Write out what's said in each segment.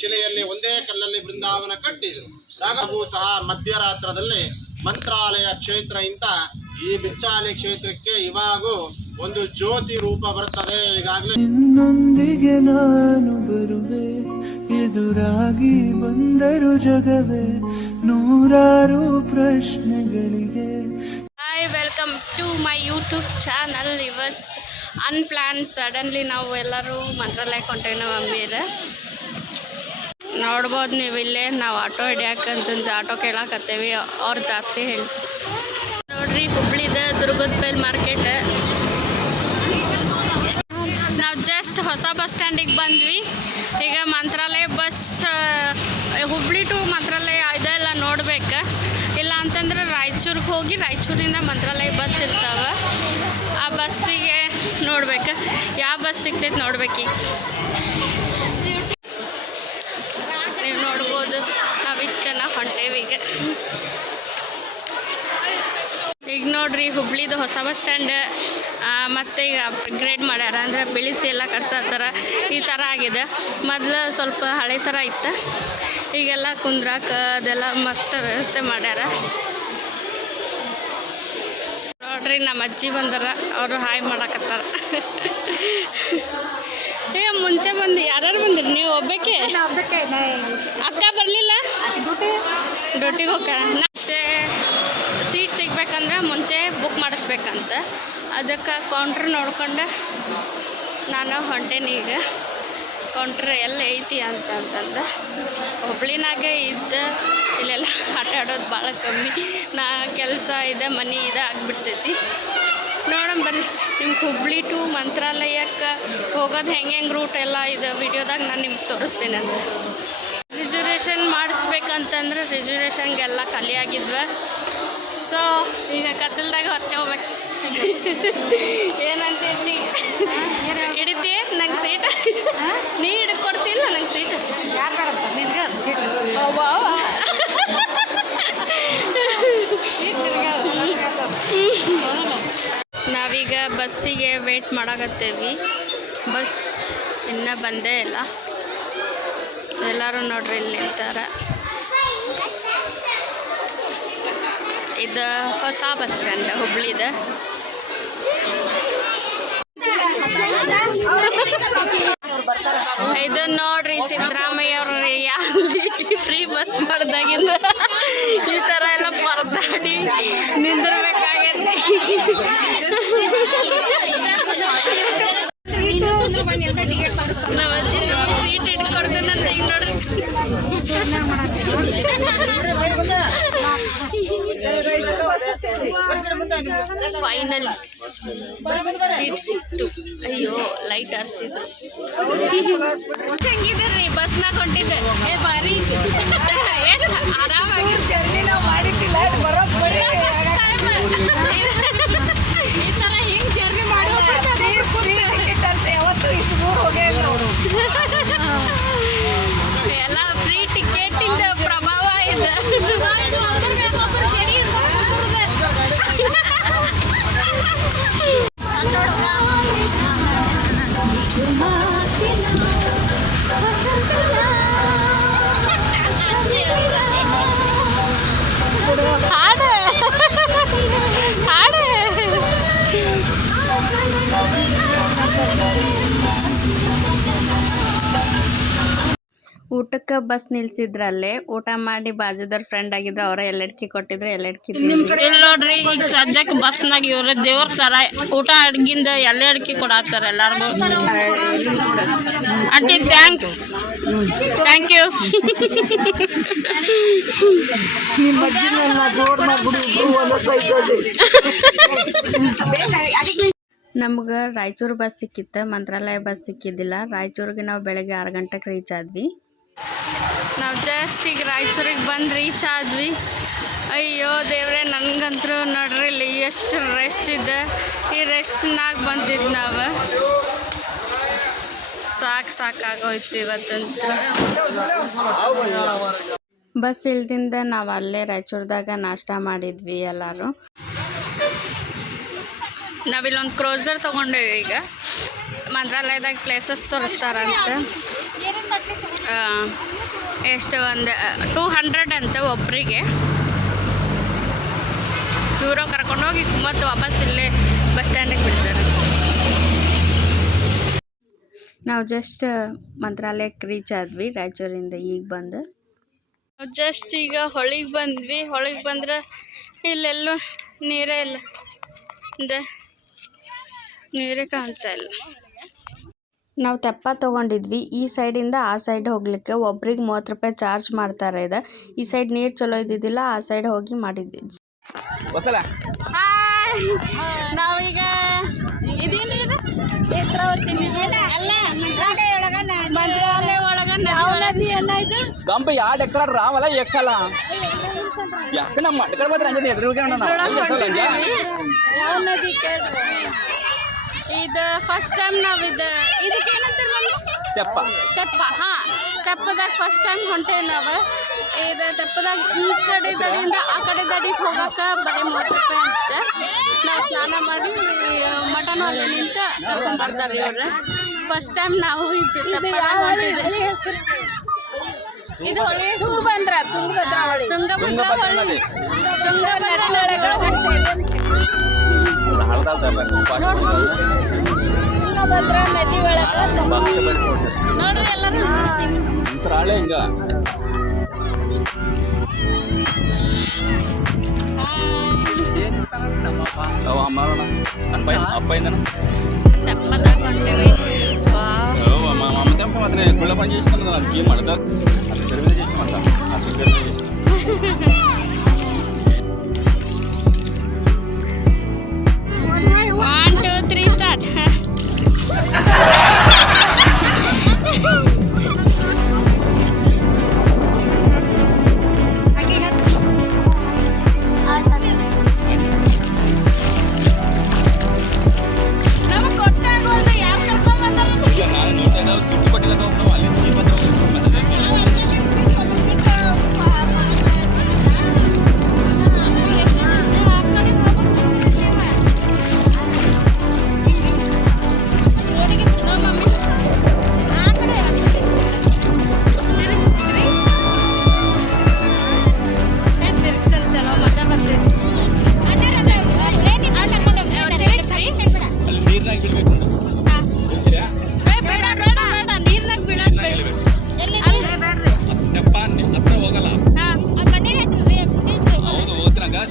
ಶಿಲೆಯಲ್ಲಿ ಒಂದೇ ಕಲ್ಲಲ್ಲಿ ಬೃಂದಾವನ ಕಟ್ಟಿದರು. ರಾಘವೂ ಸಹ ಮಧ್ಯರಾತ್ರದಲ್ಲಿ ಮಂತ್ರಾಲಯ ಕ್ಷೇತ್ರ ಇಂತ ಈ ಬಿಚ್ಚಾಲಿ ಕ್ಷೇತ್ರಕ್ಕೆ ಇವಾಗೂ ಒಂದು ಜ್ಯೋತಿ ರೂಪ ಬರುತ್ತದೆ. ಈಗಾಗಲೇ ನಿನ್ನೊಂದಿಗೆ ನಾನು ಬರುವೆ, ಎದುರಾಗಿ ಬಂದರು ಜಗವೇ ನೂರಾರು ಪ್ರಶ್ನೆಗಳಿಗೆ. Hi, welcome to my YouTube channel. ಇವತ್ತು ಅನ್ಪ್ಲಾನ್ ಸಡನ್ಲಿ ನಾವು ಎಲ್ಲರೂ ಮಂತ್ರಾಲಯಕ್ಕೆ ಹೊಂಟೇವಿ. ನಮ್ಮ ಮಮ್ಮಿರ ನೋಡ್ಬೋದು ನೀವು ಇಲ್ಲೇ ನಾವು ಆಟೋ ಹಿಡಿಯಾಕಂತಂದು ಆಟೋ ಕೇಳಾಕತ್ತೇವಿ. ಅವ್ರು ಜಾಸ್ತಿ ಹೇಳಿ ನೋಡ್ರಿ, ಹುಬ್ಳಿದ ದುರ್ಗದ ಬೈಲ್ ಮಾರ್ಕೆಟ್. ನಾವು ಜಸ್ಟ್ ಹೊಸ ಬಸ್ ಸ್ಟ್ಯಾಂಡಿಗೆ ಬಂದ್ವಿ. ಈಗ ಮಂತ್ರಾಲಯ ಬಸ್ ಹುಬ್ಳಿ ಟು ಮಂತ್ರಾಲಯ ಇದೆಲ್ಲ ನೋಡ್ಬೇಕು. ಇಲ್ಲ ಅಂತಂದ್ರೆ ರಾಯಚೂರಿಗೆ ಹೋಗಿ ರಾಯಚೂರಿಂದ ಮಂತ್ರಾಲಯ ಬಸ್ ಇರ್ತಾವೆ. ಆ ಬಸ್ಸಿಗೆ ನೋಡ್ಬೇಕು, ಯಾವ ಬಸ್ ಸಿಗ್ತೈತೆ ನೋಡ್ಬೇಕು. ನೀವು ನೋಡ್ಬೋದು ನಾವಿಷ್ಟು ಜನ ಹೊಂಟೇವಿ. ಈಗ ನೋಡ್ರಿ, ಹುಬ್ಳಿದು ಹೊಸ ಬಸ್ ಸ್ಟ್ಯಾಂಡ್ ಮತ್ತು ಈಗ ಅಪ್ಗ್ರೇಡ್ ಮಾಡ್ಯಾರ. ಅಂದರೆ ಬೆಳೆಸಿ ಎಲ್ಲ ಕಟ್ಸತ್ತಾರ. ಈ ಥರ ಆಗಿದೆ. ಮೊದಲು ಸ್ವಲ್ಪ ಹಳೆ ಥರ ಇತ್ತು. ಈಗೆಲ್ಲ ಕುಂದ್ರಾಕ ಅದೆಲ್ಲ ಮಸ್ತ್ ವ್ಯವಸ್ಥೆ ಮಾಡ್ಯಾರ. ನೋಡ್ರಿ, ನಮ್ಮ ಅಜ್ಜಿ ಬಂದಾರ. ಅವರು ಹಾಯ್ ಮಾಡಕತ್ತಾರ. ಈಗ ಮುಂಚೆ ಬಂದು ಯಾರು ಬಂದಿರಿ? ನೀವು ಒಬ್ಬಕ್ಕೆ? ಅಕ್ಕ ಬರಲಿಲ್ಲ, ಡ್ಯೂಟಿಗೆ ಹೋಗ. ಮುಂಚೆ ಸೀಟ್ ಸಿಗ್ಬೇಕಂದ್ರೆ ಮುಂಚೆ ಬುಕ್ ಮಾಡಿಸ್ಬೇಕಂತ. ಅದಕ್ಕೆ ಕೌಂಟ್ರ್ ನೋಡ್ಕೊಂಡು ನಾನು ಹೊಂಟೇನಿ. ಈಗ ಕೌಂಟ್ರ್ ಎಲ್ಲ ಐತಿ ಅಂತಂದು ಹುಬ್ಳಿನಾಗೆ ಇದ್ದು ಇಲ್ಲೆಲ್ಲ ಆಟ ಆಡೋದು ಭಾಳ ಕಮ್ಮಿ. ಕೆಲಸ ಇದೆ, ಮನೆ ಇದೆ ಆಗಿಬಿಡ್ತೈತಿ. ನೋಡೋಣ ಬರ್ರಿ, ನಿಮ್ಗೆ ಹುಬ್ಳಿ ಟು ಮಂತ್ರಾಲಯಕ್ಕೆ ಹೋಗೋದು ಹೆಂಗೆ ರೂಟ್ ಎಲ್ಲ ಇದು ವಿಡಿಯೋದಾಗ ನಾನು ನಿಮ್ಗೆ ತೋರಿಸ್ತೇನೆ. ಅಂತ ರಿಸರ್ವೇಷನ್ ಮಾಡಿಸ್ಬೇಕಂತಂದ್ರೆ ರಿಸರ್ವೇಷನ್ಗೆಲ್ಲ ಖಾಲಿ ಆಗಿದ್ವಿ. ಸೊ ಈಗ ಕತ್ತಲ್ದಾಗ ಹೊತ್ತೆ ಹೋಗ್ಬೇಕು. ಏನಂತೈತಿ? ಹಿಡಿತಿ ನಂಗೆ ಸೀಟ್? ನೀ ಹಿಡಿದು ಕೊಡ್ತಿಲ್ಲ ನಂಗೆ ಸೀಟ್? ಯಾರು ಬೇಡಪ್ಪ ನಿನ್ಗೆ ಸೀಟ್? ನಾವೀಗ ಬಸ್ಸಿಗೆ ವೇಟ್ ಮಾಡಾಕತ್ತೇವಿ. ಬಸ್ ಇನ್ನೂ ಬಂದೇ ಇಲ್ಲ. ಎಲ್ಲರೂ ನೋಡ್ರಿ ಇಲ್ಲಿ ನಿಂತಾರ. ಇದು ಹೊಸ ಬಸ್ ಸ್ಟ್ಯಾಂಡ್ ಹುಬ್ಳಿದ. ಇದು ನೋಡ್ರಿ, ಸಿದ್ದರಾಮಯ್ಯ ಅವ್ರು ಯಾರು ಫ್ರೀ ಬಸ್ ಮಾಡ್ದಾಗಿಂದ ಈ ಥರ ಎಲ್ಲ ಪರದಾಡಿ ನಿಂದಿರ್ಬೇಕಾಗೈತಿ. ನಾವು ಅಜ್ಜಿ ನೋಡಿ ಸೀಟ್ ಇಟ್ಕೊಡ್ತೇನಂತ ಈಗ ನೋಡ್ರಿ. ಫೈನಲಿ ಸೀಟ್ ಸಿಕ್ತು. ಅಯ್ಯೋ, ಲೈಟ್ ಹರಿಸಿದ್ರು. ಹೆಂಗಿದ್ರಿ ಬಸ್ನಾಗ ಹೊಂಟಿದ್ದೆ? ಬಾರಿ ಎಷ್ಟು ಆರಾಮಾಗಿ ಜರ್ನಿ ನಾವು ಮಾಡಿದ್ದಿಲ್ಲ. ಈ ಥರ ಹೆಂಗೆ ಜರ್ನಿ ಮಾಡಿ ಯಾವತ್ತು ಇಷ್ಟು ದೂರ ಹೋಗೇ ಇಲ್ಲ. ಎಲ್ಲ ಫ್ರೀ ಟಿಕೆಟಿಂದ ಪ್ರಭಾವ ಇದೆ. ಊಟಕ್ಕೆ ಬಸ್ ನಿಲ್ಸಿದ್ರಲ್ಲೇ ಊಟ ಮಾಡಿ ಬಾಜುದವ್ರ ಫ್ರೆಂಡ್ ಆಗಿದ್ರು. ಅವರ ಎಲ್ಲಡ್ಕಿ ಕೊಟ್ಟಿದ್ರು. ಎಲ್ಲಡ್ಕಿ ಇಲ್ಲಿ ನೋಡ್ರಿ, ಈಗ ಸದ್ಯಕ್ಕೆ ಬಸ್ನಾಗ ಇವ್ರ ದೇವ್ರ ಥರ ಊಟ ಅಡ್ಗಿಂದ ಎಲ್ಲಡ್ಕಿ ಕೊಡಾಕ್ತಾರ ಎಲ್ಲಾರ್ಗು. Aunty thanks, thank you. ನಮ್ಗೆ ರಾಯಚೂರು ಬಸ್ ಸಿಕ್ಕಿತ್ತು, ಮಂತ್ರಾಲಯ ಬಸ್ ಸಿಕ್ಕಿದ್ದಿಲ್ಲ. ರಾಯಚೂರಿಗೆ ನಾವು ಬೆಳಗ್ಗೆ 6 ಗಂಟೆಗೆ ರೀಚ್ ಆದ್ವಿ. ನಾವು ಜಸ್ಟ್ ಈಗ ರಾಯಚೂರಿಗೆ ಬಂದು ರೀಚ್ ಆದ್ವಿ. ಅಯ್ಯೋ ದೇವ್ರೆ, ನನಗಂತೂ ನೋಡ್ರಿ ಇಲ್ಲಿ ಎಷ್ಟು ರಶ್ ಇದೆ. ಈ ರಶ್ನಾಗ ಬಂದಿದ್ದು ನಾವು ಸಾಕಾಗೋಯ್ತು ಇವತ್ತಂತೂ. ಬಸ್ ಇಳ್ದಿಂದ ನಾವು ಅಲ್ಲೇ ರಾಯಚೂರ್ದಾಗ ನಾಷ್ಟ ಮಾಡಿದ್ವಿ ಎಲ್ಲರೂ. ನಾವಿಲ್ಲೊಂದು ಕ್ರೋಸರ್ ತೊಗೊಂಡೇವಿ. ಈಗ ಮಂತ್ರಾಲಯದಾಗ ಪ್ಲೇಸಸ್ ತೋರಿಸ್ತಾರಂತ. ಎಷ್ಟು ಒಂದು 200 ಅಂತ ಒಬ್ಬರಿಗೆ. ಇವರು ಕರ್ಕೊಂಡೋಗಿ ಮತ್ತು ವಾಪಸ್ ಇಲ್ಲೇ ಬಸ್ ಸ್ಟ್ಯಾಂಡಿಗೆ ಬಿಡ್ತಾರೆ. ನಾವು ಜಸ್ಟ್ ಮಂತ್ರಾಲಯಕ್ಕೆ ರೀಚ್ ಆದ್ವಿ ರಾಯಚೂರಿಂದ. ಈಗ ಬಂದು ಜಸ್ಟ್ ಈಗ ಹೊಳಿಗೆ ಬಂದ್ವಿ. ಹೊಳಿಗೆ ಬಂದ್ರೆ ಇಲ್ಲೆಲ್ಲೂ ನೀರೇ ಇಲ್ಲ, ನೀರೇ ಕಾಣ್ತಾ ಇಲ್ಲ. ನಾವು ತೆಪ್ಪ ತೊಗೊಂಡಿದ್ವಿ. ಈ ಸೈಡಿಂದ ಆ ಸೈಡ್ ಹೋಗ್ಲಿಕ್ಕೆ ಒಬ್ರಿಗೆ 30 ರೂಪಾಯಿ ಚಾರ್ಜ್ ಮಾಡ್ತಾರೆ. ಇದೆ ಈ ಸೈಡ್ ನೀರು ಚಲೋ ಇದ್ದಿದ್ದಿಲ್ಲ, ಆ ಸೈಡ್ ಹೋಗಿ ಮಾಡಿದ್ವಿ. ನಾವೀಗ ಗಂಪ ಯಾಡ್ ಎಕರ ರಾವಲ್ಲ ಎಕ್ಕಲ್ಲ ಯಾಕ ನಮ್ಮ ಅಡ್ಕಡೆ ಬಂದ್ರೆ ಅಂಜನೆ ಎದುರುಗೆ ಇದು ಫಸ್ಟ್ ಟೈಮ್ ನಾವು ಇದಕ್ಕೆ ಏನಂತಾರೆ ತೆಪ್ಪ ತೆಪ್ಪ. ಹಾಂ, ತೆಪ್ಪದಾಗ ಫಸ್ಟ್ ಟೈಮ್ ಹೊಂಟೇವಿ ನಾವು. ಇದು ತೆಪ್ಪದಾಗ ಈ ಕಡೆ ದಡಿಯಿಂದ ಆ ಕಡೆ ದಡಿಗೆ ಹೋಗಕ್ಕೆ ಬರೀ 30 ರೂಪಾಯಿ ಅಂತ. ನಾವು ಸ್ನಾನ ಮಾಡಿ ಮಟನ್ ಅಲ್ಲಿ ನಿಂತು ಕರ್ಕೊಂಡ್ಬರ್ತಾರೆ ಇವ್ರು. ಫಸ್ಟ್ ಟೈಮ್ ನಾವು ಇದು ತುಂಗಭದ್ರಾ ನದಿ ಒಳಗೆ ನೋಡ್ರಿ ಎಲ್ಲರೂ ಹಿಂಗ ತೆಪ್ಪದಾಗ ಹೊಂಟೇವಿ. మాత్రం గుళ్ళ పని చేసిన దానికి మడత అది పెరుగు చేసి మాట అసలు పెరుగు చేసి 1 2 3 స్టార్ట్.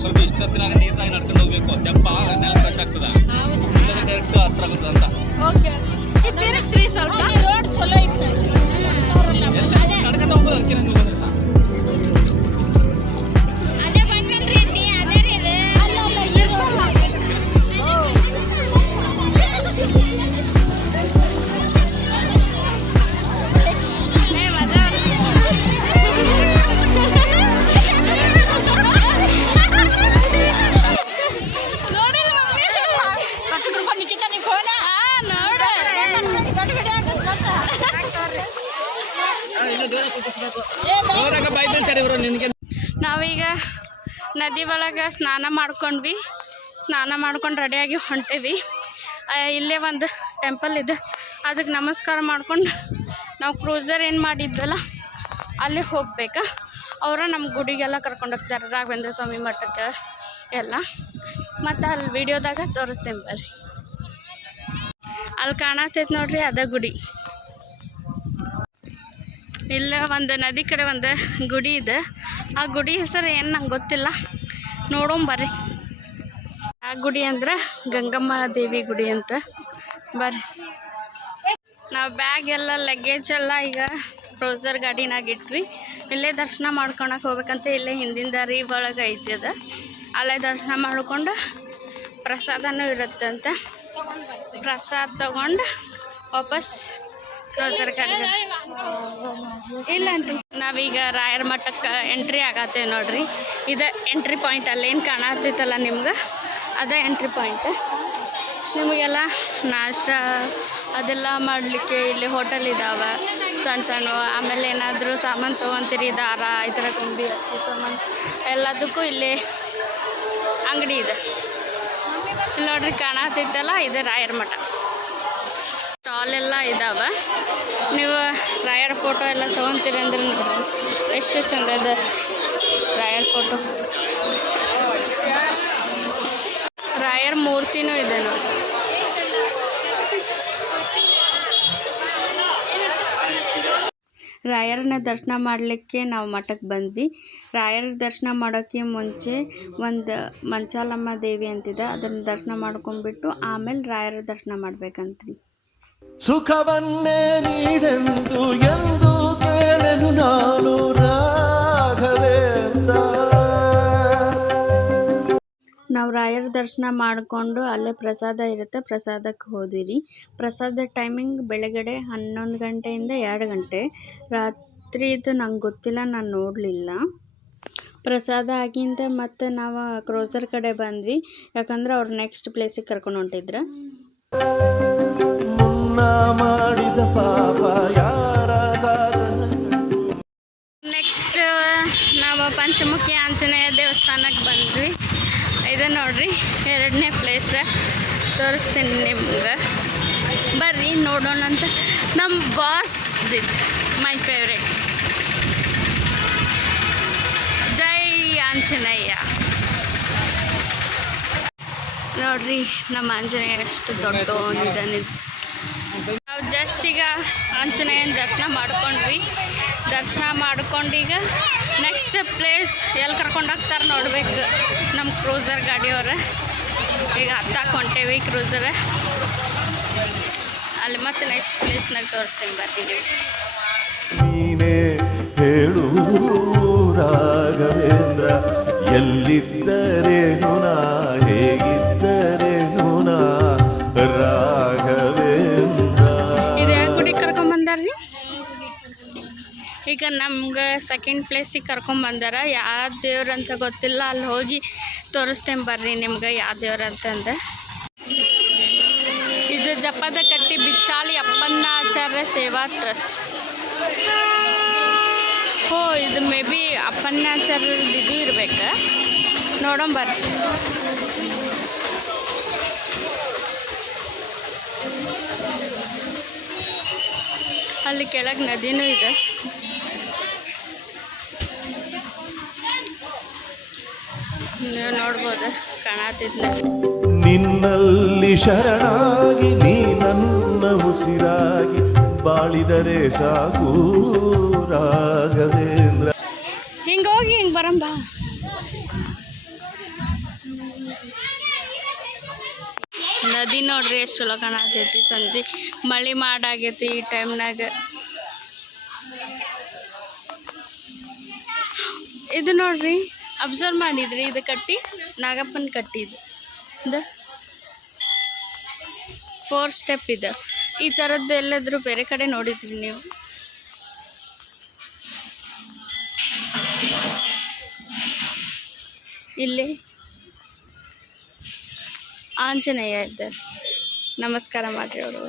ಸ್ವಲ್ಪ ಇಷ್ಟೊತ್ತಿನಾಗ ನೀರ್ನಾಗ ನಡ್ಕೊಂಡು ಹೋಗ್ಬೇಕು. ತೆಪ್ಪ ನೆಲ ಟಚ್ ಆಗ್ತದ, ಡೈರೆಕ್ಟ್ ಹತ್ರ ಆಗುತ್ತೆ ಅಂತ. ಸ್ವಲ್ಪ ರೋಡ್ ಚಲೋ ಇತ್ತು, ನಡ್ಕೊಂಡು ಹೋಗ್ಬೋದು. ಅದಕ್ಕೆ ನಂಗೆ ನಾವೀಗ ನದಿ ಒಳಗೆ ಸ್ನಾನ ಮಾಡ್ಕೊಂಡ್ವಿ. ಸ್ನಾನ ಮಾಡ್ಕೊಂಡು ರೆಡಿಯಾಗಿ ಹೊಂಟೇವಿ. ಇಲ್ಲೇ ಒಂದು ಟೆಂಪಲ್ ಇದೆ, ಅದಕ್ಕೆ ನಮಸ್ಕಾರ ಮಾಡ್ಕೊಂಡು ನಾವು ಕ್ರೂಸರ್ ಏನು ಮಾಡಿದ್ವಲ್ಲ ಅಲ್ಲಿ ಹೋಗ್ಬೇಕಾ. ಅವರ ನಮ್ಮ ಗುಡಿಗೆಲ್ಲ ಕರ್ಕೊಂಡು ಹೋಗ್ತಾರೆ, ರಾಘವೇಂದ್ರ ಸ್ವಾಮಿ ಮಠಕ್ಕೆ ಎಲ್ಲ. ಮತ್ತು ಅಲ್ಲಿ ವಿಡಿಯೋದಾಗ ತೋರಿಸ್ತೇನೆ ಬರ್ರಿ. ಅಲ್ಲಿ ಕಾಣತೈತೆ ನೋಡ್ರಿ, ಅದ ಗುಡಿ. ಇಲ್ಲ ಒಂದು ನದಿ ಕಡೆ ಒಂದು ಗುಡಿ ಇದೆ. ಆ ಗುಡಿ ಹೆಸರು ಏನು ನಂಗೆ ಗೊತ್ತಿಲ್ಲ, ನೋಡೋಂಬರ್ರಿ. ಆ ಗುಡಿ ಅಂದ್ರೆ ಗಂಗಮ್ಮ ದೇವಿ ಗುಡಿ ಅಂತ. ಬರ್ರಿ, ನಾವು ಬ್ಯಾಗ್ ಎಲ್ಲ ಲಗೇಜ್ ಎಲ್ಲ ಈಗ ಕ್ರೂಸರ್ ಗಾಡಿನಾಗ ಇಟ್ವಿ. ಇಲ್ಲೇ ದರ್ಶನ ಮಾಡ್ಕೊಳಕ್ಕೆ ಹೋಗ್ಬೇಕಂತ. ಇಲ್ಲೇ ಹಿಂದಿನ ದಾರಿ ಒಳಗೆ ಐತಿ ಅದು. ಅಲ್ಲೇ ದರ್ಶನ ಮಾಡ್ಕೊಂಡು ಪ್ರಸಾದನೂ ಇರುತ್ತಂತೆ. ಪ್ರಸಾದ ತಗೊಂಡು ವಾಪಸ್ ಕ್ರೂಸರ್ ಗಾಡಿಗೆ. ಇಲ್ಲ ಆಂಟಿ, ನಾವೀಗ ರಾಯರ ಮಠಕ್ಕೆ ಎಂಟ್ರಿ ಆಗತ್ತೇವೆ ನೋಡ್ರಿ. ಇದು ಎಂಟ್ರಿ ಪಾಯಿಂಟ್. ಅಲ್ಲೇನು ಕಾಣತ್ತೈತಲ್ಲ ನಿಮ್ಗೆ, ಅದೇ ಎಂಟ್ರಿ ಪಾಯಿಂಟ್. ನಿಮಗೆಲ್ಲ ನಾಷ್ಟ ಅದೆಲ್ಲ ಮಾಡಲಿಕ್ಕೆ ಇಲ್ಲಿ ಹೋಟೆಲ್ ಇದ್ದಾವೆ ಸಣ್ಣ ಸಣ್ಣ. ಆಮೇಲೆ ಏನಾದರೂ ಸಾಮಾನು ತೊಗೊತೀರಿ, ದಾರ ಈ ಥರ ಕೊಂಬಿ ಅಕ್ಕಿ ಸಾಮಾನು ಎಲ್ಲದಕ್ಕೂ ಇಲ್ಲಿ ಅಂಗಡಿ ಇದೆ. ಇಲ್ಲಿ ನೋಡ್ರಿ ಕಾಣತ್ತೈತಲ್ಲ, ಇದು ರಾಯರ ಮಠ. ಸ್ಟಾಲ್ ಎಲ್ಲ ಇದ್ದಾವೆ. ನೀವು ರಾಯರ್ ಫೋಟೋ ಎಲ್ಲ ತೊಗೊತೀರಿ ಅಂದ್ರೆ ನೋಡಿ ಎಷ್ಟು ಚಂದ ಇದೆ ರಾಯರ್ ಫೋಟೋ. ರಾಯರ್ ಮೂರ್ತಿನೂ ಇದೆ ನೋಡಿ. ರಾಯರನ್ನ ದರ್ಶನ ಮಾಡಲಿಕ್ಕೆ ನಾವು ಮಠಕ್ಕೆ ಬಂದ್ವಿ. ರಾಯರ ದರ್ಶನ ಮಾಡೋಕ್ಕೆ ಮುಂಚೆ ಒಂದು ಮಂಚಾಲಮ್ಮ ದೇವಿ ಅಂತಿದೆ, ಅದನ್ನು ದರ್ಶನ ಮಾಡ್ಕೊಂಡ್ಬಿಟ್ಟು ಆಮೇಲೆ ರಾಯರ ದರ್ಶನ ಮಾಡ್ಬೇಕಂತ್ರಿ. ಸುಖವನ್ನೇ ನೀಡೆಂದು ಎಂದು ಕೇಳಲು ನಾನು ರಾಘವೇಂದ್ರ. ನಾವು ರಾಯರ ದರ್ಶನ ಮಾಡಿಕೊಂಡು ಅಲ್ಲೇ ಪ್ರಸಾದ ಇರುತ್ತೆ, ಪ್ರಸಾದಕ್ಕೆ ಹೋದ್ವಿ ರೀ. ಪ್ರಸಾದ ಟೈಮಿಂಗ್ ಬೆಳಗಡೆ 11 ಗಂಟೆಯಿಂದ 2 ಗಂಟೆ. ರಾತ್ರಿದು ನಂಗೆ ಗೊತ್ತಿಲ್ಲ, ನಾನು ನೋಡಲಿಲ್ಲ. ಪ್ರಸಾದ ಆಗಿಂದ ಮತ್ತು ನಾವು ಕ್ರೋಸರ್ ಕಡೆ ಬಂದ್ವಿ, ಯಾಕಂದ್ರೆ ಅವ್ರು ನೆಕ್ಸ್ಟ್ ಪ್ಲೇಸಿಗೆ ಕರ್ಕೊಂಡು ಹೊಂಟಿದ್ರು. ಮಾಡಿದ ಪಾಪ ನೆಕ್ಸ್ಟ್ ನಾವು ಪಂಚಮುಖಿ ಆಂಜನೇಯ ದೇವಸ್ಥಾನಕ್ಕೆ ಬಂದ್ವಿ. ಇದು ನೋಡ್ರಿ 2ನೇ ಪ್ಲೇಸ್, ತೋರಿಸ್ತೀನಿ ನಿಮ್ಗೆ, ಬರ್ರಿ ನೋಡೋಣ ಅಂತ. ನಮ್ಮ ಬಾಸ್ ಮೈ ಫೇವ್ರೇಟ್. ಜೈ ಆಂಜನೇಯ. ನೋಡ್ರಿ ನಮ್ಮ ಆಂಜನೇಯ ಎಷ್ಟು ದೊಡ್ಡವನಿದ್ದಾನೆ. ನಾವು ಜಸ್ಟ್ ಈಗ ಆಂಜನೇಯನ ದರ್ಶನ ಮಾಡ್ಕೊಂಡ್ವಿ. ದರ್ಶನ ಮಾಡ್ಕೊಂಡೀಗ ನೆಕ್ಸ್ಟ್ ಪ್ಲೇಸ್ ಎಲ್ಲಿ ಕರ್ಕೊಂಡು ಹೋಗ್ತಾರೆ ನೋಡ್ಬೇಕು ನಮ್ಮ ಕ್ರೂಸರ್ ಗಾಡಿಯವ್ರ. ಈಗ ಹತ್ತಾಕ ಹೊಂಟೇವಿ ಕ್ರೂಸರ್, ಅಲ್ಲಿ ಮತ್ತೆ ನೆಕ್ಸ್ಟ್ ಪ್ಲೇಸ್ನಾಗ ತೋರಿಸ್ತೀನಿ ಬರ್ತೀವಿ. ನೀನೇ ಹೇಳು ರಾಘವೇಂದ್ರ, ಎಲ್ಲಿದ್ದರೇನು ನಾ, ಹೇಗಿದ್ದರೇನು ನಾ ರಾಘವೇಂದ್ರ. ಇದೇ ಗುಡಿ ಕರ್ಕೊಂಬಂದಾರ್ರಿ. ಈಗ ನಮ್ಗೆ ಸೆಕೆಂಡ್ ಪ್ಲೇಸಿಗೆ ಕರ್ಕೊಂಬಂದಾರ. ಯಾವ ದೇವ್ರಂತ ಗೊತ್ತಿಲ್ಲ, ಅಲ್ಲಿ ಹೋಗಿ ತೋರಿಸ್ತೇನೆ ಬರ್ರಿ ನಿಮ್ಗೆ ಯಾವ ದೇವ್ರಂತಂದು. ಇದು ಜಪ್ಪದ ಕಟ್ಟಿ ಬಿಚ್ಚಾಲಿ ಅಪ್ಪನ್ನಾಚಾರ್ಯ ಸೇವಾ ಟ್ರಸ್ಟ್. ಓ, ಇದು ಮೇ ಬಿ ಅಪ್ಪನ್ನಾಚಾರ್ಯದ ಇದು ಇರ್ಬೇಕು, ನೋಡೋಣ ಬರ್ರಿ. ಅಲ್ಲಿ ಕೆಳಗೆ ನದಿನೂ ಇದೆ. ನೀವು ನೋಡ್ಬೋದು, ಕಾಣತಿದ್ನ. ನಿನ್ನಲ್ಲಿ ಶರಣಾಗಿ ನೀ ನನ್ನ ಉಸಿರಾಗಿ ಬಾಳಿದರೆ ಸಾಕು ರಾಘವೇಂದ್ರ. ಹಿಂಗೆ ಹೋಗಿ ಹಿಂಗೆ ಬರಂಬ. ನದಿ ನೋಡ್ರಿ ಎಷ್ಟು ಚಲೋ ಕಾಣತೈತಿ. ಸಂಜೆ ಮಳೆ ಮಾಡಾಗೈತಿ ಈ ಟೈಮ್ನಾಗ. ಇದು ನೋಡ್ರಿ, ಅಬ್ಸರ್ವ್ ಮಾಡಿದ್ರಿ, ಇದು ಕಟ್ಟಿ ನಾಗಪ್ಪನ ಕಟ್ಟಿ. ಇದು 4 ಸ್ಟೆಪ್ ಇದೆ. ಈ ಥರದ್ದು ಎಲ್ಲಾದರೂ ಬೇರೆ ಕಡೆ ನೋಡಿದ್ರಿ ನೀವು? ಇಲ್ಲಿ ಆಂಜನೇಯ ಇದ್ದಾರೆ, ನಮಸ್ಕಾರ ಮಾಡಿರಿ ಅವರು.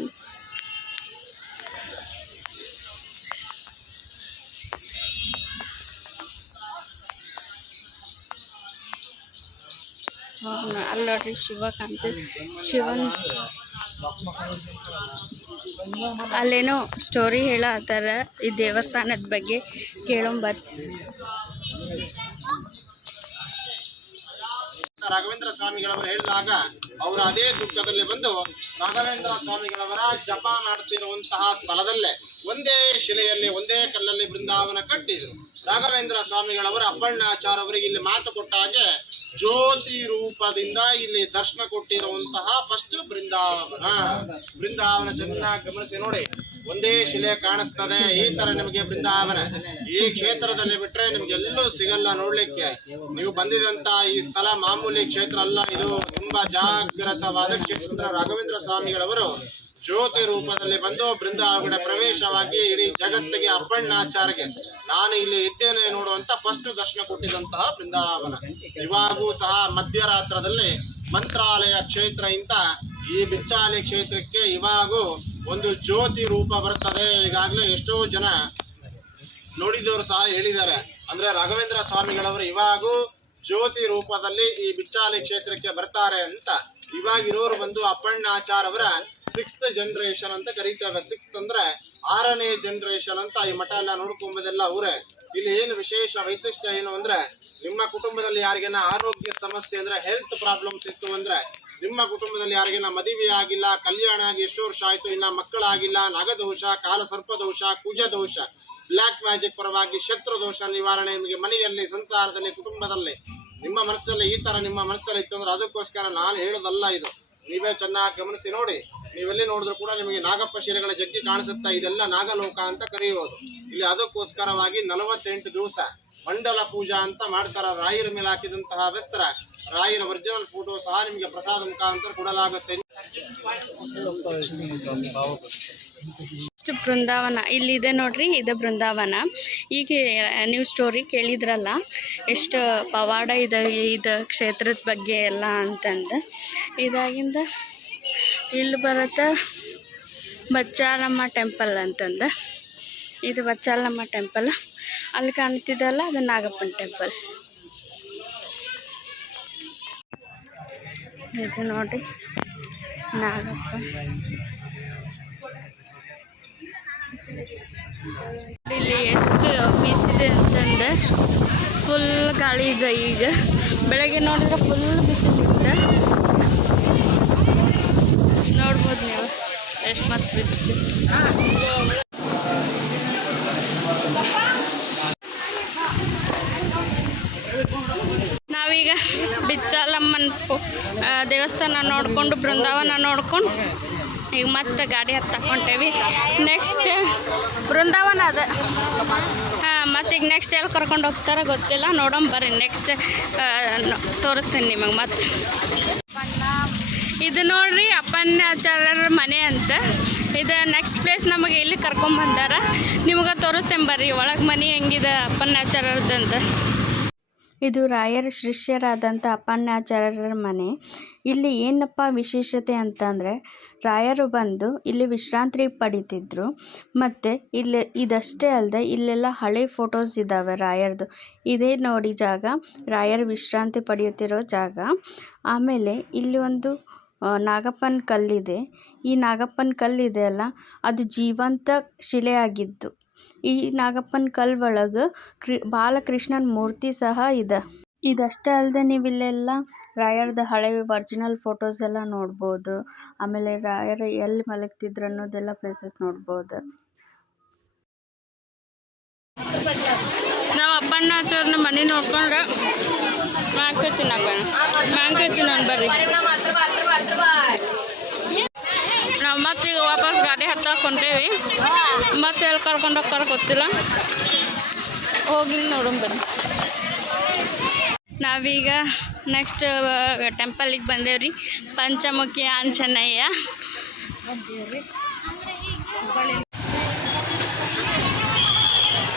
ಅಲ್ಲಿ ನೋಡ್ರಿ ಶಿವ ಕಾಂತ, ಶಿವನ್ ಅಲ್ಲೇನೋ ಸ್ಟೋರಿ ಹೇಳತ್ತಾರ ಈ ದೇವಸ್ಥಾನದ ಬಗ್ಗೆ, ಕೇಳೋಂಬರ್ರಿ. ರಾಘವೇಂದ್ರ ಸ್ವಾಮಿಗಳವರು ಹೇಳಿದಾಗ ಅವರು ಅದೇ ದುಃಖದಲ್ಲಿ ಬಂದು ರಾಘವೇಂದ್ರ ಸ್ವಾಮಿಗಳವರ ಜಪ ಮಾಡ್ತಿರುವಂತಹ ಸ್ಥಳದಲ್ಲೇ ಒಂದೇ ಶಿಲೆಯಲ್ಲಿ ಒಂದೇ ಕಲ್ಲಲ್ಲಿ ಬೃಂದಾವನ ಕಟ್ಟಿದ್ರು. ರಾಘವೇಂದ್ರ ಸ್ವಾಮಿಗಳವರ ಅಪ್ಪಣ್ಣಾಚಾರ್ ಅವರಿಗೆ ಇಲ್ಲಿ ಮಾತು ಕೊಟ್ಟ ಹಾಗೆ ಜ್ಯೋತಿ ರೂಪದಿಂದ ಇಲ್ಲಿ ದರ್ಶನ ಕೊಟ್ಟಿರುವಂತಹ ಫಸ್ಟ್ ಬೃಂದಾವನ ಚೆನ್ನಾಗಿ ಗಮನಿಸಿ ನೋಡಿ. ಒಂದೇ ಶಿಲೆ ಕಾಣಿಸ್ತದೆ. ಈ ತರ ನಿಮಗೆ ಬೃಂದಾವನ ಈ ಕ್ಷೇತ್ರದಲ್ಲಿ ಬಿಟ್ರೆ ನಿಮ್ಗೆ ಎಲ್ಲೂ ಸಿಗಲ್ಲ ನೋಡ್ಲಿಕ್ಕೆ. ನೀವು ಬಂದಿದಂತ ಈ ಸ್ಥಳ ಮಾಮೂಲಿ ಕ್ಷೇತ್ರ ಅಲ್ಲ, ಇದು ತುಂಬಾ ಜಾಗೃತವಾದ ಕ್ಷೇತ್ರ. ರಾಘವೇಂದ್ರ ಸ್ವಾಮಿಗಳವರು ಜ್ಯೋತಿ ರೂಪದಲ್ಲಿ ಬಂದು ಬೃಂದಾವನ ಪ್ರವೇಶವಾಗಿ ಇಡೀ ಜಗತ್ತಿಗೆ ಅಪ್ಪಣ್ಣಾಚಾರ್ಯಗೆ ನಾನು ಇಲ್ಲಿ ಇದ್ದೇನೆ ನೋಡುವಂತ ಫಸ್ಟ್ ದರ್ಶನ ಕೊಟ್ಟಿದಂತಹ ಬೃಂದಾವನ. ಇವಾಗೂ ಸಹ ಮಧ್ಯರಾತ್ರದಲ್ಲಿ ಮಂತ್ರಾಲಯ ಕ್ಷೇತ್ರ ಇಂತ ಈ ಬಿಚ್ಚಾಲಿ ಕ್ಷೇತ್ರಕ್ಕೆ ಇವಾಗೂ ಒಂದು ಜ್ಯೋತಿ ರೂಪ ಬರ್ತದೆ. ಈಗಾಗಲೇ ಎಷ್ಟೋ ಜನ ನೋಡಿದವರು ಸಹ ಹೇಳಿದ್ದಾರೆ. ಅಂದ್ರೆ ರಾಘವೇಂದ್ರ ಸ್ವಾಮಿಗಳವರು ಇವಾಗೂ ಜ್ಯೋತಿ ರೂಪದಲ್ಲಿ ಈ ಬಿಚ್ಚಾಲಿ ಕ್ಷೇತ್ರಕ್ಕೆ ಬರ್ತಾರೆ ಅಂತ. ಇವಾಗಿರೋರು ಬಂದು ಅಪ್ಪಣ್ಣಾಚಾರ್ ಅವರ 6th ಜನರೇಷನ್ ಅಂತ ಕರೀತೇವೆ. 6th ಅಂದ್ರೆ 6ನೇ ಜನರೇಷನ್ ಅಂತ ಈ ಮಠ ಎಲ್ಲ ನೋಡ್ಕೊಂಬುದೆಲ್ಲ ಅವರೇ. ಇಲ್ಲಿ ಏನು ವಿಶೇಷ ವೈಶಿಷ್ಟ್ಯ ಏನು ಅಂದ್ರೆ, ನಿಮ್ಮ ಕುಟುಂಬದಲ್ಲಿ ಯಾರಿಗೇನ ಆರೋಗ್ಯ ಸಮಸ್ಯೆ ಅಂದ್ರೆ, ಹೆಲ್ತ್ ಪ್ರಾಬ್ಲಮ್ಸ್ ಇತ್ತು ಅಂದ್ರೆ, ನಿಮ್ಮ ಕುಟುಂಬದಲ್ಲಿ ಯಾರಿಗೇನ ಮದುವೆ ಆಗಿಲ್ಲ, ಕಲ್ಯಾಣ ಆಗಿ ಎಷ್ಟು ವರ್ಷ ಆಯ್ತು, ಇನ್ನ ಮಕ್ಕಳಾಗಿಲ್ಲ, ನಾಗದೋಷ, ಕಾಲ ಸರ್ಪದೋಷ, ಕುಜ ದೋಷ, ಬ್ಲ್ಯಾಕ್ ಮ್ಯಾಜಿಕ್ ಪರವಾಗಿ ಶತ್ರು ದೋಷ ನಿವಾರಣೆ, ನಿಮಗೆ ಮನೆಯಲ್ಲಿ, ಸಂಸಾರದಲ್ಲಿ, ಕುಟುಂಬದಲ್ಲಿ ನಿಮ್ಮ ಮನಸ್ಸಲ್ಲಿ ಈ ತರ ನಿಮ್ಮ ಮನಸ್ಸಲ್ಲಿ ಇತ್ತು ಅಂದ್ರೆ, ಅದಕ್ಕೋಸ್ಕರ ನಾನು ಹೇಳೋದಲ್ಲ ಇದು, ನೀವೇ ಚೆನ್ನಾಗಿ ಗಮನಿಸಿ ನೋಡಿ. ನೀವೆಲ್ಲಿ ನೋಡಿದ್ರು ಕೂಡ ನಿಮಗೆ ನಾಗಪ್ಪ ಶಿಲೆಗಳ ಜಗ್ಗಿ ಕಾಣಿಸುತ್ತಾ, ಇದೆಲ್ಲ ನಾಗಲೋಕ ಅಂತ ಕರೆಯುವುದು. ಇಲ್ಲಿ ಅದಕ್ಕೋಸ್ಕರವಾಗಿ 48 ದಿವಸ ಮಂಡಲ ಪೂಜಾ ಅಂತ ಮಾಡ್ತಾರ. ರಾಯರ ಮೇಲೆ ಹಾಕಿದಂತಹ ವಸ್ತ್ರ, ರಾಯರ ಒರಿಜಿನಲ್ ಫೋಟೋ ಸಹ ನಿಮಗೆ ಪ್ರಸಾದ ಮುಖಾಂತರ ಕೊಡಲಾಗುತ್ತೆ. ಬೃಂದಾವನ ಇಲ್ಲಿದೆ ನೋಡ್ರಿ, ಇದು ಬೃಂದಾವನ. ಈಗ ನೀವು ಸ್ಟೋರಿ ಕೇಳಿದ್ರಲ್ಲ, ಎಷ್ಟು ಪವಾಡ ಇದೆ ಇದು ಕ್ಷೇತ್ರದ ಬಗ್ಗೆ ಎಲ್ಲ ಅಂತಂದು. ಇದಾಗಿಂದ ಇಲ್ಲಿ ಬರುತ್ತೆ ಬಚ್ಚಾಲಮ್ಮ ಟೆಂಪಲ್ ಅಂತಂದು. ಇದು ಬಚ್ಚಾಲಮ್ಮ ಟೆಂಪಲ್. ಅಲ್ಲಿ ಕಾಣ್ತಿದ್ದಲ್ಲ, ಅದು ನಾಗಪ್ಪನ ಟೆಂಪಲ್. ಇದು ನೋಡ್ರಿ ನಾಗಪ್ಪ. ಇಲ್ಲಿ ಎಷ್ಟು ಬಿಸಿದೆ ಅಂತಂದ್ರೆ, ಫುಲ್ ಗಾಳಿ ಇದೆ. ಈಗ ಬೆಳಗ್ಗೆ ನೋಡಿದ್ರೆ ಫುಲ್ ಬಿಸಿಲಿದೆ, ನೋಡ್ಬೋದು ನೀವು ಎಷ್ಟು ಮಸ್ತ್ ಬಿಸಿಲು. ನಾವೀಗ ಬಿಚ್ಚಾಲಮ್ಮನ ದೇವಸ್ಥಾನ ನೋಡಿಕೊಂಡು, ಬೃಂದಾವನ ನೋಡ್ಕೊಂಡು ಈಗ ಮತ್ತೆ ಗಾಡಿ ಹತ್ತಕೊಂಡೇವಿ. ನೆಕ್ಸ್ಟ್ ಬೃಂದಾವನ ಅದ. ಮತ್ತು ಈಗ ನೆಕ್ಸ್ಟ್ ಎಲ್ಲಿ ಕರ್ಕೊಂಡು ಹೋಗ್ತಾರ ಗೊತ್ತಿಲ್ಲ, ನೋಡೋಣ ಬರ್ರಿ. ನೆಕ್ಸ್ಟ್ ತೋರಿಸ್ತೀನಿ ನಿಮಗೆ ಮತ್ತೆ. ಇದು ನೋಡ್ರಿ ಅಪ್ಪಣ್ಣಾಚಾರ್ಯರ ಮನೆ ಅಂತ. ಇದು ನೆಕ್ಸ್ಟ್ ಪ್ಲೇಸ್ ನಮಗೆ ಇಲ್ಲಿ ಕರ್ಕೊಂಬಂದಾರ, ನಿಮಗೆ ತೋರಿಸ್ತೇನೆ ಬರ್ರಿ ಒಳಗೆ ಮನೆ ಹೆಂಗಿದೆ ಅಪ್ಪಣ್ಣಾಚಾರ್ಯರದಂತ. ಇದು ರಾಯರ ಶಿಷ್ಯರಾದಂಥ ಅಪ್ಪಣ್ಣಾಚಾರ್ಯರ ಮನೆ. ಇಲ್ಲಿ ಏನಪ್ಪ ವಿಶೇಷತೆ ಅಂತಂದರೆ, ರಾಯರು ಬಂದು ಇಲ್ಲಿ ವಿಶ್ರಾಂತಿ ಪಡಿತಿದ್ರು. ಮತ್ತು ಇಲ್ಲಿ ಇದಷ್ಟೇ ಅಲ್ಲದೆ ಇಲ್ಲೆಲ್ಲ ಹಳೆ ಫೋಟೋಸ್ ಇದ್ದಾವೆ ರಾಯರದು. ಇದೇ ನೋಡಿ ಜಾಗ, ರಾಯರು ವಿಶ್ರಾಂತಿ ಪಡೆಯುತ್ತಿರೋ ಜಾಗ. ಆಮೇಲೆ ಇಲ್ಲಿ ಒಂದು ನಾಗಪ್ಪನ ಕಲ್ಲಿದೆ. ಈ ನಾಗಪ್ಪನ ಕಲ್ಲಿದೆ ಅಲ್ಲ, ಅದು ಜೀವಂತ ಶಿಲೆಯಾಗಿದ್ದು. ಈ ನಾಗಪ್ಪನ ಕಲ್ಲು ಒಳಗೆ ಬಾಲಕೃಷ್ಣನ ಮೂರ್ತಿ ಸಹ ಇದೆ. ಇದಷ್ಟೇ ಅಲ್ಲದೆ ನೀವು ಇಲ್ಲೆಲ್ಲ ರಾಯರದ ಹಳೆ ಒರಿಜಿನಲ್ ಫೋಟೋಸ್ ಎಲ್ಲ ನೋಡ್ಬೋದು. ಆಮೇಲೆ ರಾಯರು ಎಲ್ಲಿ ಮಲಗ್ತಿದ್ರು ಅನ್ನೋದೆಲ್ಲ ಪ್ಲೇಸಸ್ ನೋಡ್ಬೋದು. ನಾವು ಅಪ್ಪಣ್ಣಾಚಾರ್ಯನ ಮನೆ ನೋಡ್ಕೊಂಡ್ರೆ ಮಾಂಕೈತಿ ನಾನು ಬರ್ರಿ. ನಾವು ಮತ್ತೆ ಈಗ ವಾಪಸ್ ಗಾಡಿ ಹತ್ತಾಕೊಂಡೇವಿ. ಮತ್ತೆ ಎಲ್ಲಿ ಕರ್ಕೊಂಡು ಹೋಗ್ತಾರ ಗೊತ್ತಿಲ್ಲ, ಹೋಗಿ ನೋಡೋಣ ಬನ್ನಿ. ನಾವೀಗ ನೆಕ್ಸ್ಟ್ ಟೆಂಪಲಿಗೆ ಬಂದೇವ್ರಿ, ಪಂಚಮುಖಿ ಆಂಜನೇಯ.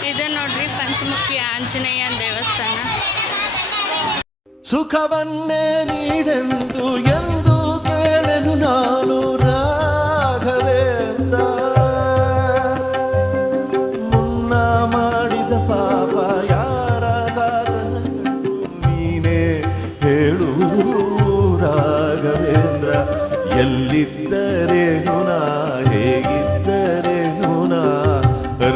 ಇದು ನೋಡ್ರಿ ಪಂಚಮುಖಿ ಆಂಜನೇಯ ದೇವಸ್ಥಾನ. ಸುಖವನ್ನೇ ನೀಡೆಂದು ಎಂದು ಕೇಳೆನು ನಾನು ರಾಘವೇಂದ್ರ. ಮುನ್ನ ಮಾಡಿದ ಪಾಪ ಯಾರಾದಾದನು ನೀನೇ ಹೇಳು ರಾಘವೇಂದ್ರ. ಎಲ್ಲಿದ್ದರೇನು ನಾ, ಹೇಗಿದ್ದರೇನು ನಾ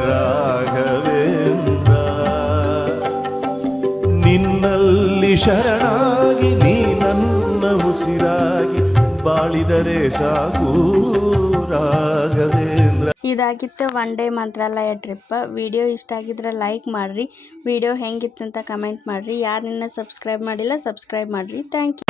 ರಾಘವೇಂದ್ರ. ನಿನ್ನಲ್ಲಿ ಶರಣಾಗಿ ನೀ ನನ್ನ ಉಸಿರಾಗಿ ಬಾಳಿದರೆ ಸಾಕು ರಾಘವೇಂದ್ರ. ಇದಾಗಿತ್ತು ಒನ್ ಡೇ ಮಂತ್ರಾಲಯ ಟ್ರಿಪ್. ವಿಡಿಯೋ ಇಷ್ಟ ಆಗಿದ್ರೆ ಲೈಕ್ ಮಾಡಿರಿ, ವಿಡಿಯೋ ಹೆಂಗಿತ್ತಂತ ಕಮೆಂಟ್ ಮಾಡಿರಿ. ಯಾರು ಇನ್ನೂ ಸಬ್ಸ್ಕ್ರೈಬ್ ಮಾಡಿಲ್ಲ ಸಬ್ಸ್ಕ್ರೈಬ್ ಮಾಡಿರಿ. Thank you.